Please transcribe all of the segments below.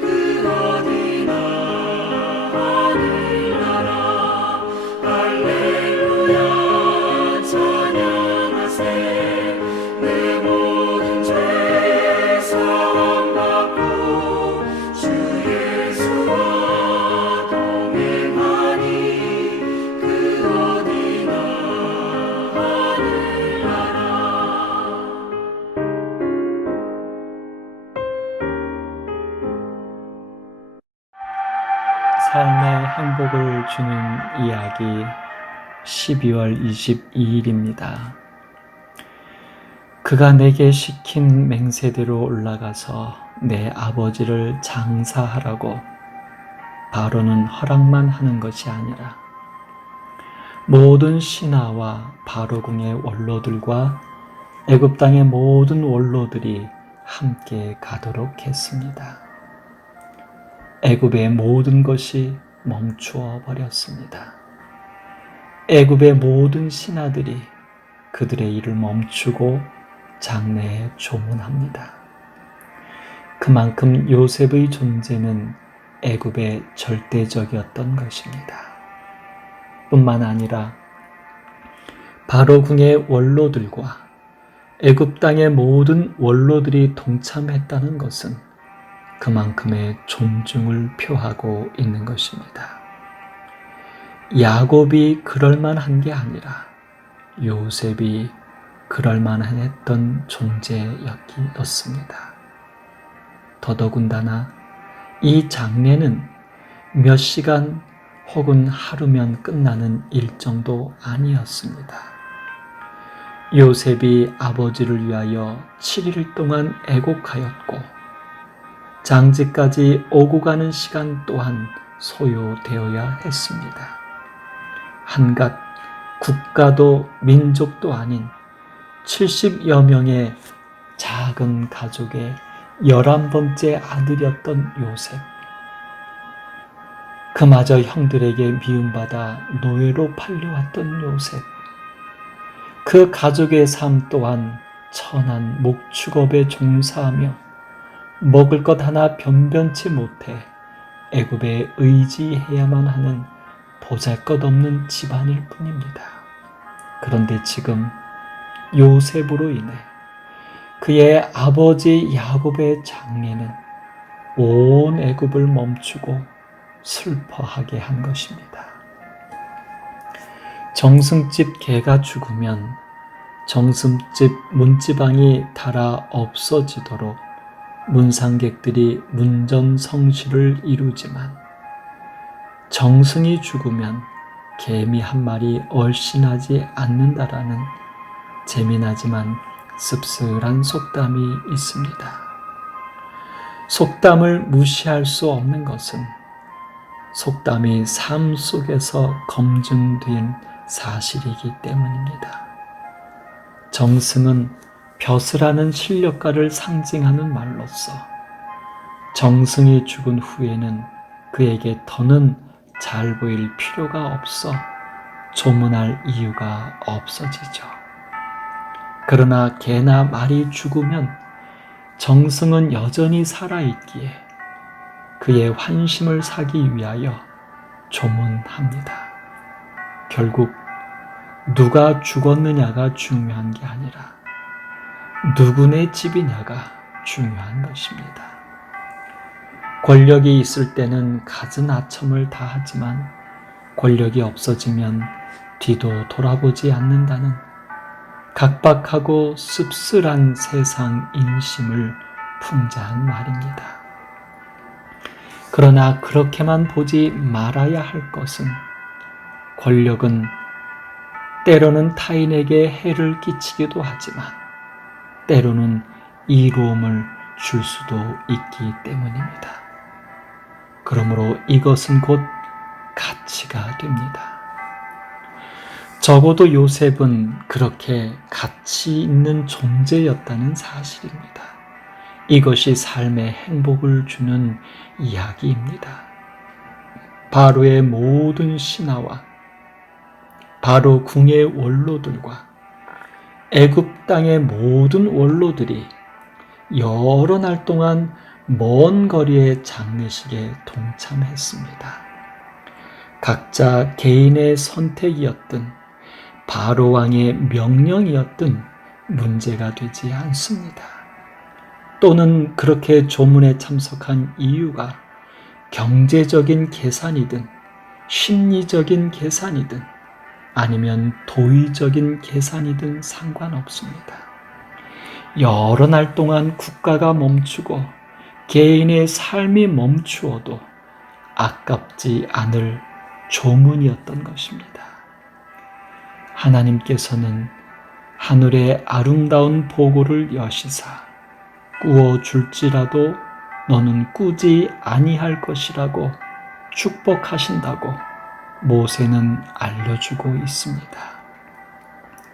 그 어디나 하늘나라 할렐루야 찬양하세 내 모든 죄 사함받고 주 예수와 동행하니 그 어디나 하늘나라. 삶의 행복을 주는 이야기 12월 22일입니다. 그가 내게 시킨 맹세대로 올라가서 내 아버지를 장사하라고 바로는 허락만 하는 것이 아니라 모든 신하와 바로궁의 원로들과 애굽 땅의 모든 원로들이 함께 가도록 했습니다. 애굽의 모든 것이 멈추어 버렸습니다. 애굽의 모든 신하들이 그들의 일을 멈추고 장래에 조문합니다. 그만큼 요셉의 존재는 애굽에 절대적이었던 것입니다. 뿐만 아니라 바로궁의 원로들과 애굽 땅의 모든 원로들이 동참했다는 것은 그만큼의 존중을 표하고 있는 것입니다. 야곱이 그럴만한 게 아니라 요셉이 그럴만했던 존재였습니다. 더더군다나 이 장례는 몇 시간 혹은 하루면 끝나는 일정도 아니었습니다. 요셉이 아버지를 위하여 7일 동안 애곡하였고 장지까지 오고 가는 시간 또한 소요되어야 했습니다. 한갓 국가도 민족도 아닌 70여 명의 작은 가족의 11번째 아들이었던 요셉. 그마저 형들에게 미움받아 노예로 팔려왔던 요셉. 그 가족의 삶 또한 천한 목축업에 종사하며 먹을 것 하나 변변치 못해 애굽에 의지해야만 하는 보잘것없는 집안일 뿐입니다. 그런데 지금 요셉으로 인해 그의 아버지 야곱의 장례는 온 애굽을 멈추고 슬퍼하게 한 것입니다. 정승집 개가 죽으면 정승집 문지방이 닳아 없어지도록 문상객들이 문전성시를 이루지만 정승이 죽으면 개미 한 마리 얼씬하지 않는다라는 재미나지만 씁쓸한 속담이 있습니다. 속담을 무시할 수 없는 것은 속담이 삶 속에서 검증된 사실이기 때문입니다. 정승은 벼슬하는 실력가를 상징하는 말로서 정승이 죽은 후에는 그에게 더는 잘 보일 필요가 없어 조문할 이유가 없어지죠. 그러나 개나 말이 죽으면 정승은 여전히 살아있기에 그의 환심을 사기 위하여 조문합니다. 결국 누가 죽었느냐가 중요한 게 아니라 누구네 집이냐가 중요한 것입니다. 권력이 있을 때는 갖은 아첨을 다하지만 권력이 없어지면 뒤도 돌아보지 않는다는 각박하고 씁쓸한 세상 인심을 풍자한 말입니다. 그러나 그렇게만 보지 말아야 할 것은 권력은 때로는 타인에게 해를 끼치기도 하지만 때로는 이로움을 줄 수도 있기 때문입니다. 그러므로 이것은 곧 가치가 됩니다. 적어도 요셉은 그렇게 가치 있는 존재였다는 사실입니다. 이것이 삶의 행복을 주는 이야기입니다. 바로의 모든 신하와 바로 궁의 원로들과 애굽 땅의 모든 원로들이 여러 날 동안 먼 거리의 장례식에 동참했습니다. 각자 개인의 선택이었든 바로 왕의 명령이었든 문제가 되지 않습니다. 또는 그렇게 조문에 참석한 이유가 경제적인 계산이든 심리적인 계산이든 아니면 도의적인 계산이든 상관없습니다. 여러 날 동안 국가가 멈추고 개인의 삶이 멈추어도 아깝지 않을 조문이었던 것입니다. 하나님께서는 하늘의 아름다운 보고를 여시사 꾸어줄지라도 너는 꾸지 아니할 것이라고 축복하신다고 모세는 알려주고 있습니다.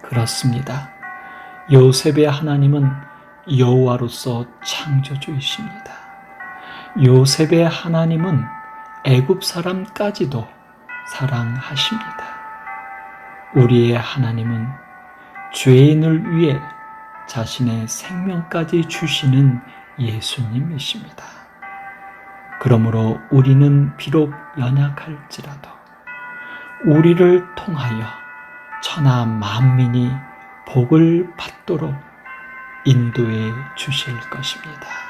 그렇습니다. 요셉의 하나님은 여호와로서 창조주이십니다. 요셉의 하나님은 애굽 사람까지도 사랑하십니다. 우리의 하나님은 죄인을 위해 자신의 생명까지 주시는 예수님이십니다. 그러므로 우리는 비록 연약할지라도 우리를 통하여 천하 만민이 복을 받도록 인도해 주실 것입니다.